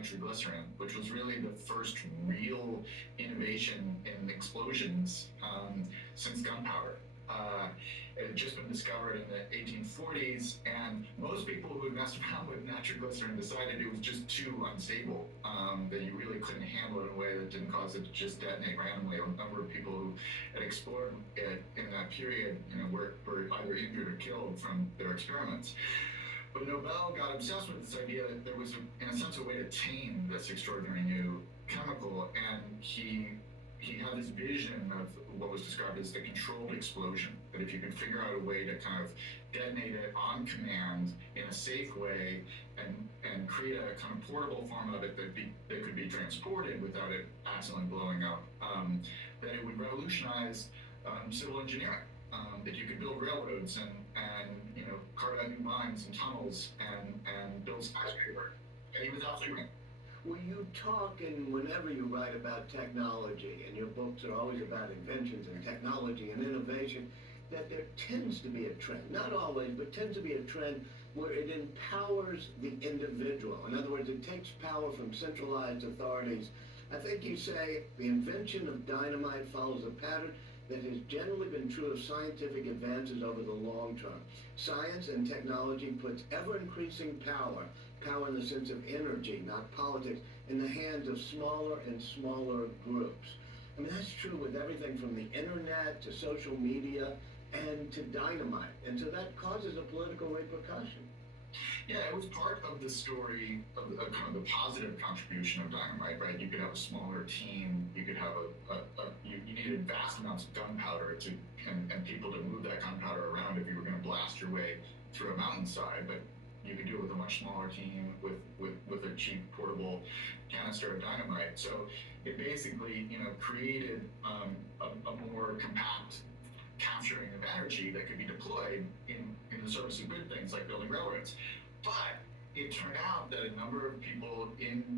nitroglycerin, which was really the first real innovation in explosions since gunpowder. It had just been discovered in the 1840s, and most people who had messed around with nitroglycerin decided it was just too unstable, that you really couldn't handle it in a way that didn't cause it to just detonate randomly. A number of people who had explored it in that period, were either injured or killed from their experiments. But Nobel got obsessed with this idea that there was, in a sense, a way to tame this extraordinary new chemical, and he had this vision of what was described as the controlled explosion, that if you could figure out a way to kind of detonate it on command in a safe way and create a kind of portable form of it that could be transported without it accidentally blowing up, that it would revolutionize civil engineering. That you could build railroads and carve out new mines and tunnels and build skyscrapers. And he was absolutely right. Well, you talk, and whenever you write about technology, and your books are always about inventions and technology and innovation, that there tends to be a trend, not always, but tends to be a trend where it empowers the individual. In other words, it takes power from centralized authorities. I think you say the invention of dynamite follows a pattern that has generally been true of scientific advances over the long term. Science and technology puts ever-increasing power in the sense of energy, not politics, in the hands of smaller and smaller groups. I mean, that's true with everything from the internet to social media and to dynamite. And so that causes a political repercussion. Yeah, it was part of the story of kind of the positive contribution of dynamite, right? You could have a smaller team. You could have you needed vast amounts of gunpowder and people to move that gunpowder around if you were going to blast your way through a mountainside. But you could do it with a much smaller team with a cheap portable canister of dynamite. So it basically, created a more compact capturing of energy that could be deployed in the service of good things like building railroads. But it turned out that a number of people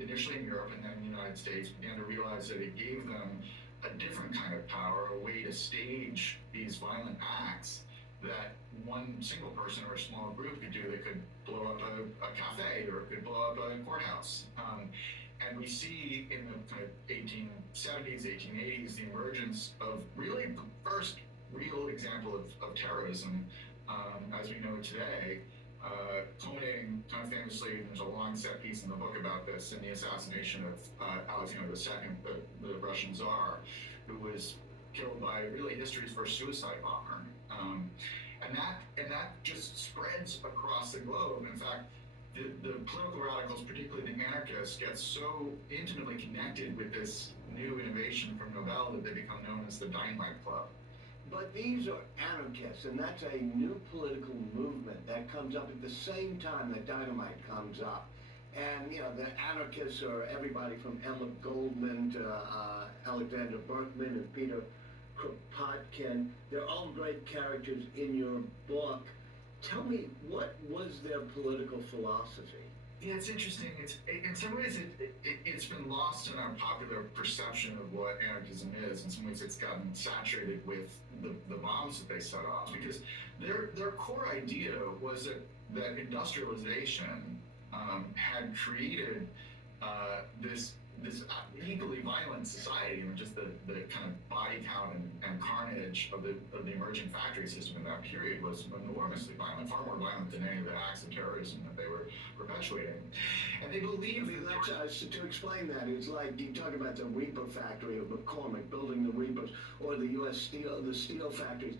initially in Europe and then in the United States began to realize that it gave them a different kind of power, a way to stage these violent acts that one single person or a small group could do. That could blow up a cafe, or it could blow up a courthouse. And we see in the kind of 1870s, 1880s, the emergence of really the first real example of terrorism as we know it today, culminating kind of famously, there's a long set piece in the book about this, in the assassination of Alexander II, the Russian Tsar, who was killed by really history's first suicide bomber. And that just spreads across the globe. In fact, the political radicals, particularly the anarchists, get so intimately connected with this new innovation from Nobel that they become known as the Dynamite Club. But these are anarchists, and that's a new political movement that comes up at the same time that dynamite comes up. And, the anarchists are everybody from Emma Goldman to Alexander Berkman and Peter Kropotkin. They're all great characters in your book. Tell me, what was their political philosophy? Yeah, it's interesting. In some ways, it's been lost in our popular perception of what anarchism is. In some ways, it's gotten saturated with the bombs that they set off, because their core idea was that industrialization had created this equally violent society, and just the kind of body count and carnage of the emerging factory system in that period was enormously violent, far more violent than any of the acts of terrorism that they were perpetuating. And they believed to explain that, it's like you talk about the Reaper factory of McCormick, building the Reapers, or the U.S. steel factories.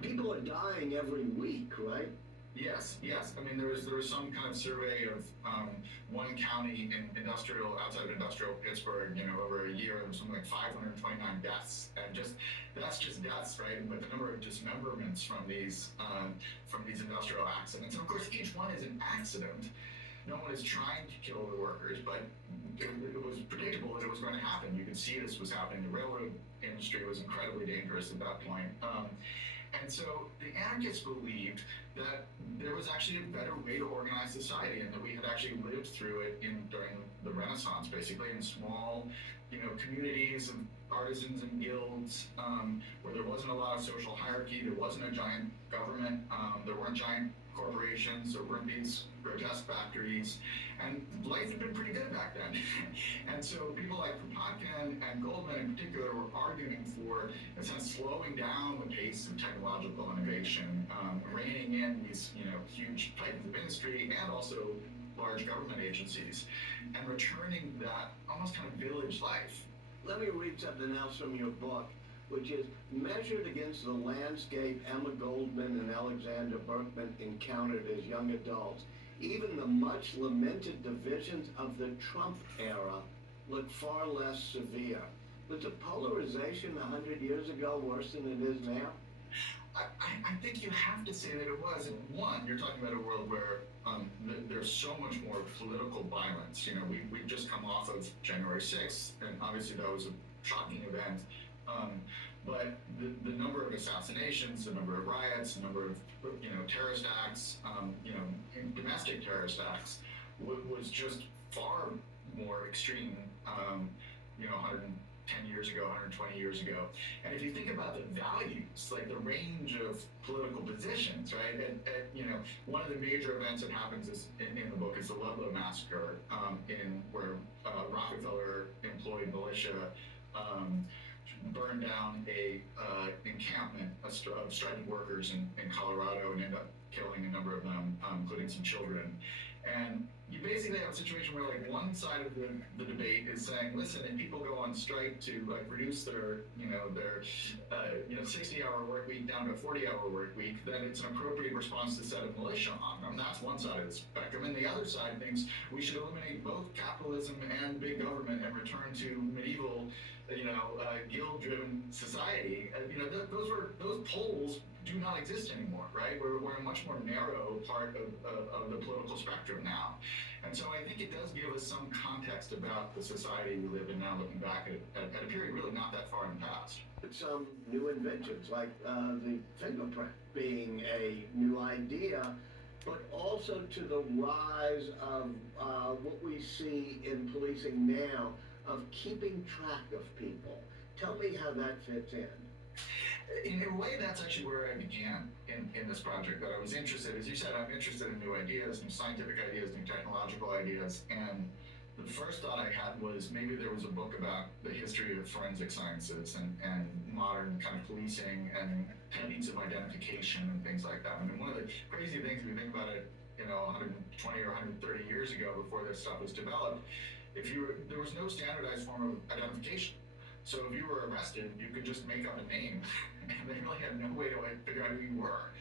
People are dying every week, right? Yes. I mean, there was some kind of survey of one county outside of industrial Pittsburgh, over a year, there was something like 529 deaths, and that's just deaths, right? But the number of dismemberments from these industrial accidents, and of course, each one is an accident. No one is trying to kill the workers, but it was predictable that it was going to happen. You could see this was happening. The railroad industry was incredibly dangerous at that point. And so the anarchists believed that there was actually a better way to organize society, and that we had actually lived through it during the Renaissance, basically, in small, communities of artisans and guilds, where there wasn't a lot of social hierarchy, there wasn't a giant government, there weren't giant corporations or weren't these grotesque factories, and life had been pretty good back then. And so people like Kropotkin and Goldman in particular were arguing for, in a sense, slowing down the pace of technological innovation, reining in these huge titans of industry and also large government agencies, and returning that almost kind of village life. Let me read something else from your book, which is measured against the landscape Emma Goldman and Alexander Berkman encountered as young adults. Even the much lamented divisions of the Trump era look far less severe. Was the polarization 100 years ago worse than it is now? I think you have to say that it was. And one, you're talking about a world where there's so much more political violence. We've just come off of January 6th, and obviously that was a shocking event. But the number of assassinations, the number of riots, the number of terrorist acts, domestic terrorist acts was just far more extreme. 110 years ago, 120 years ago. And if you think about the values, like the range of political positions, right? One of the major events that happens in the book is the Ludlow massacre, where Rockefeller employed militia, burned down a encampment of striking workers in Colorado and ended up killing a number of them, including some children. And you basically have a situation where one side of the debate is saying, listen, if people go on strike to reduce their 60-hour work week down to a 40-hour work week, then it's an appropriate response to set a militia on them. That's one side of the spectrum. And the other side thinks we should eliminate both capitalism and big government and return to medieval guild-driven society. Those poles do not exist anymore, right? We're a much more narrow part of the political spectrum now. And so I think it does give us some context about the society we live in now, looking back at a period really not that far in the past. Some new inventions, like the fingerprint being a new idea, but also to the rise of what we see in policing now, of keeping track of people. Tell me how that fits in. In a way, that's actually where I began in this project, that I was interested, as you said, I'm interested in new ideas, new scientific ideas, new technological ideas, and the first thought I had was maybe there was a book about the history of forensic sciences and modern kind of policing and techniques of identification and things like that. I mean, one of the crazy things, if you think about it, 120 or 130 years ago, before this stuff was developed, there was no standardized form of identification. So if you were arrested, you could just make up a name, and they really had no way to figure out who you were.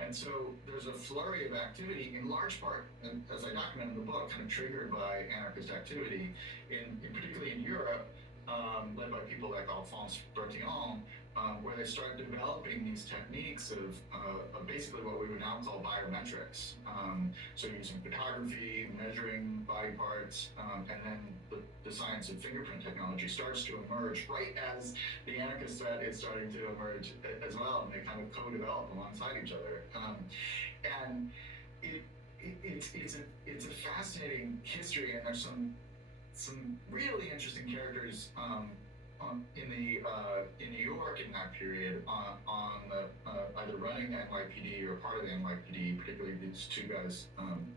And so there's a flurry of activity, in large part, and as I document in the book, kind of triggered by anarchist activity, particularly in Europe, led by people like Alphonse Bertillon, where they started developing these techniques of basically what we would now call biometrics. So using photography, measuring body parts, and then the science of fingerprint technology starts to emerge right as the anarchist set is starting to emerge as well, and they kind of co-develop alongside each other. And it's a fascinating history, and there's some really interesting characters in New York in that period on either running the NYPD or part of the NYPD, particularly these two guys,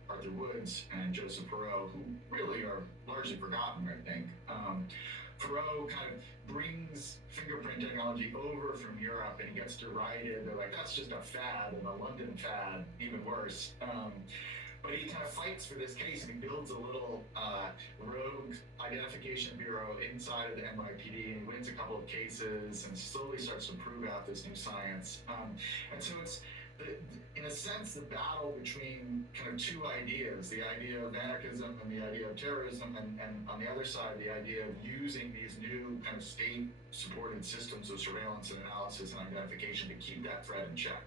Arthur Woods and Joseph Perot, who really are largely forgotten, I think. Perot kind of brings fingerprint technology over from Europe, and he gets derided. They're like, that's just a fad, and a London fad, even worse. But he kind of fights for this case, and he builds a little rogue identification bureau inside of the NYPD, and he wins a couple of cases and slowly starts to prove out this new science. And so it's, in a sense, the battle between kind of two ideas, the idea of anarchism and the idea of terrorism, and on the other side, the idea of using these new kind of state-supported systems of surveillance and analysis and identification to keep that threat in check.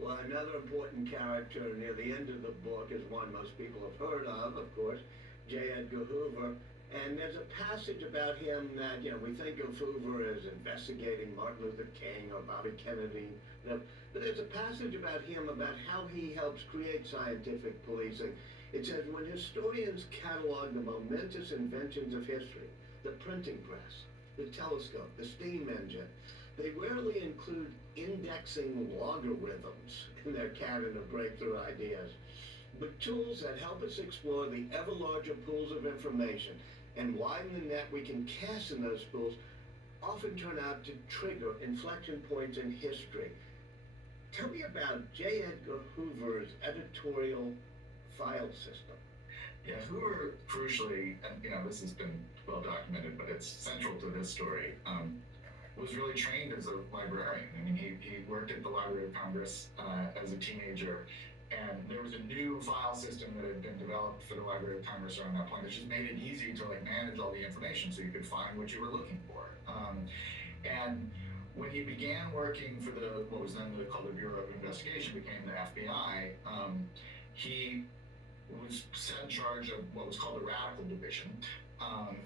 Well, another important character near the end of the book is one most people have heard of course, J. Edgar Hoover. And there's a passage about him that, we think of Hoover as investigating Martin Luther King or Bobby Kennedy. But there's a passage about him about how he helps create scientific policing. It says, when historians catalog the momentous inventions of history, the printing press, the telescope, the steam engine, They rarely include indexing logarithms in their canon of breakthrough ideas, but tools that help us explore the ever larger pools of information and widen the net we can cast in those pools often turn out to trigger inflection points in history. Tell me about J. Edgar Hoover's editorial file system. Yeah, Hoover, crucially, and this has been well documented, but it's central to this story, was really trained as a librarian. I mean, he worked at the Library of Congress as a teenager, and there was a new file system that had been developed for the Library of Congress around that point that just made it easy to manage all the information so you could find what you were looking for. And when he began working for what was then called the Bureau of Investigation, became the FBI, he was set in charge of what was called the Radical Division,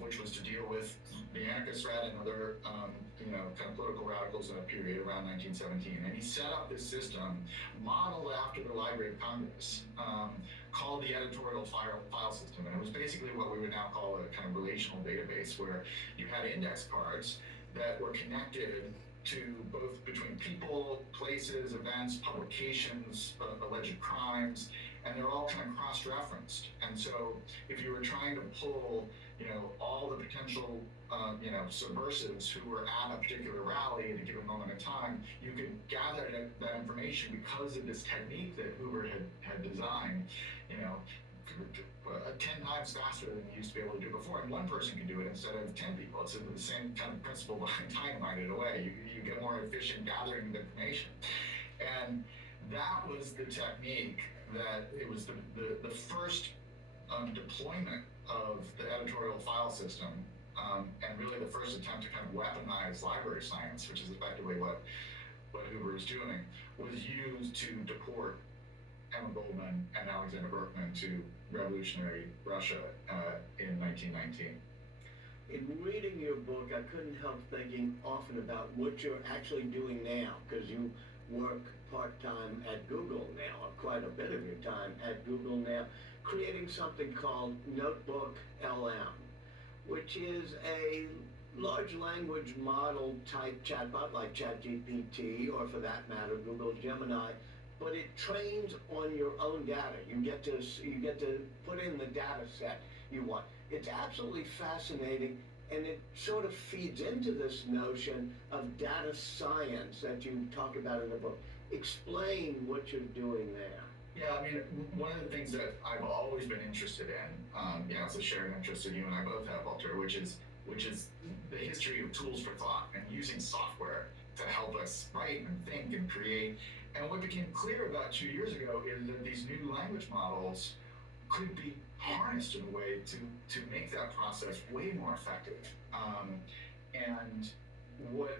which was to deal with the anarchist red and other, kind of political radicals in a period around 1917. And he set up this system modeled after the Library of Congress, called the editorial file system. And it was basically what we would now call a kind of relational database, where you had index cards that were connected to both between people, places, events, publications, alleged crimes, and they're all kind of cross-referenced. And so if you were trying to pull, all the potential, subversives who were at a particular rally at a given moment in time, you could gather that information because of this technique that Hoover had designed, 10 times faster than you used to be able to do before. And one person can do it instead of 10 people. It's the same kind of principle behind dynamite in a way. You get more efficient gathering of information. And that was the technique that it was the first deployment of the editorial file system, and really the first attempt to kind of weaponize library science, which is effectively what Hoover was doing, was used to deport Emma Goldman and Alexander Berkman to revolutionary Russia in 1919. In reading your book, I couldn't help thinking often about what you're actually doing now, because you work part-time at Google now, or quite a bit of your time at Google now, creating something called Notebook LM, which is a large language model type chatbot like ChatGPT, or for that matter, Google Gemini, but it trains on your own data. You get to put in the data set you want. It's absolutely fascinating, and it sort of feeds into this notion of data science that you talk about in the book. Explain what you're doing there. Yeah, I mean, one of the things that I've always been interested in, it's a shared interest that you and I both have, Walter, which is the history of tools for thought and using software to help us write and think and create. And what became clear about 2 years ago is that these new language models could be harnessed in a way to make that process way more effective. And what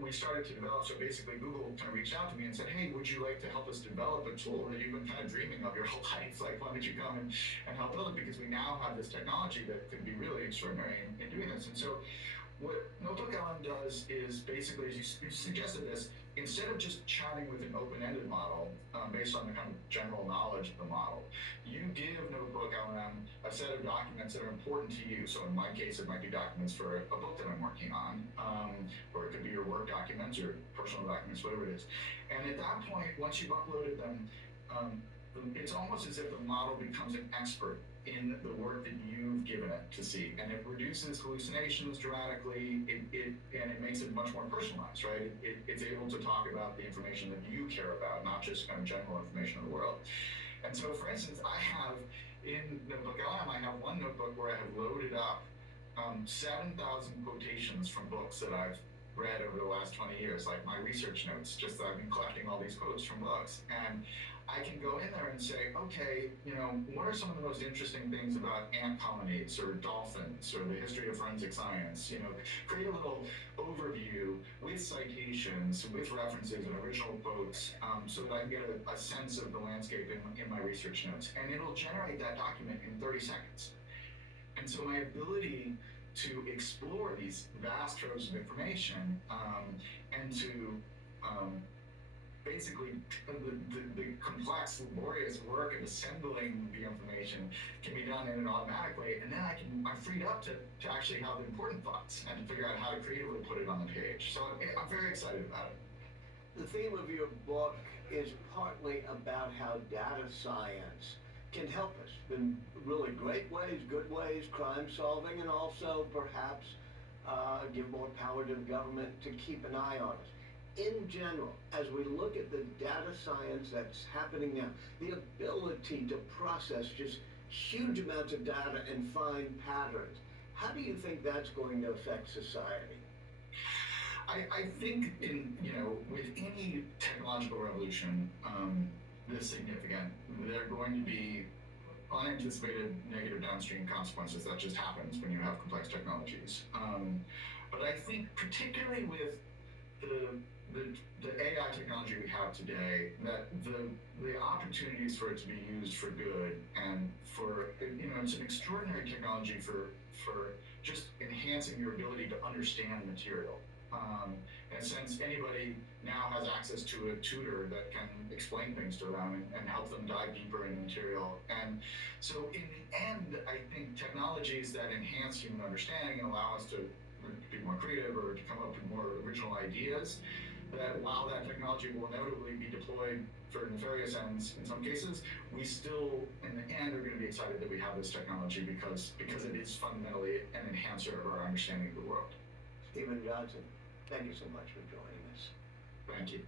we started to develop, so basically Google kind of reached out to me and said, hey, would you like to help us develop a tool that you've been kind of dreaming of your whole life? Like, why don't you come and help build it? Because we now have this technology that could be really extraordinary in doing this. And so what Notebook LM does is basically, as you suggested this, instead of just chatting with an open-ended model based on the kind of general knowledge of the model, you give Notebook LM a set of documents that are important to you. So in my case, it might be documents for a book that I'm working on, or it could be your work documents or personal documents, whatever it is. And at that point, once you've uploaded them, it's almost as if the model becomes an expert in the work that you've given it to see, and it reduces hallucinations dramatically. It makes it much more personalized, right? It's able to talk about the information that you care about, not just kind of general information of the world. And so, for instance, I have in Notebook LM, I have one notebook where I have loaded up 7,000 quotations from books that I've read over the last 20 years, like my research notes, just that I've been collecting all these quotes from books. And I can go in there and say, okay, what are some of the most interesting things about ant colonies or dolphins or the history of forensic science? Create a little overview with citations, with references and original quotes, so that I can get a sense of the landscape in my research notes. And it'll generate that document in 30 seconds. And so my ability to explore these vast troves of information and to basically the complex, laborious work of assembling the information can be done in an automatic way, and then I'm freed up to actually have the important thoughts and to figure out how to creatively put it on the page. So I'm very excited about it. The theme of your book is partly about how data science can help us in really great ways, good ways, crime solving, and also perhaps give more power to the government to keep an eye on us. In general, as we look at the data science that's happening now, the ability to process just huge amounts of data and find patterns, how do you think that's going to affect society? I think with any technological revolution this significant, there are going to be unanticipated negative downstream consequences. That just happens when you have complex technologies. But I think particularly with the AI technology we have today, that the opportunities for it to be used for good and for, it's an extraordinary technology for just enhancing your ability to understand material. And since anybody now has access to a tutor that can explain things to them and help them dive deeper into material. And so in the end, I think technologies that enhance human understanding and allow us to be more creative or to come up with more original ideas, that while that technology will inevitably be deployed for nefarious ends in some cases, we still, in the end, are going to be excited that we have this technology because it is fundamentally an enhancer of our understanding of the world. Steven Johnson, thank you so much for joining us. Thank you.